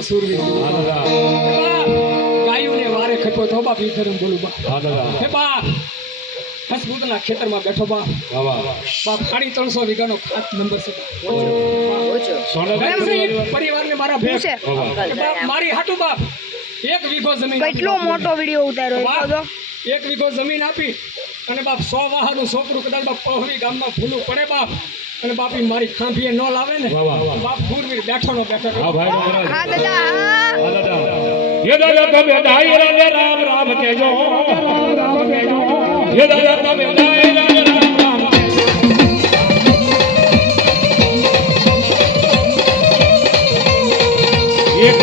નો સુરવીર ગાયું ને વારે ખપ્યો તો બાપ ઈ ધર્મ બોલું બા હે બા હસમુખના ખેતરમાં બેઠો બા બાપ 350 વીઘાનો ખાત નંબર છે પરિવારને મારા ભેટ મારી હાટુ બાપ 1 વીઘો જમીન કેટલો મોટો વિડિયો ઉતાર્યો તો 1 વીઘો જમીન આપી અને બાપ 100 વાહાનું છોકરું કદાચ બાપ પહોરી ગામમાં ભૂલું પડે બાપ અને બાપી મારી ખાંભીએ ન લાવે ને બાપ ફૂરવીર બેઠો નો બેઠો હા દાદા ये दादा तबे दायरा राम राम केजो ये दादा तबे दायरा राम राम केजो एक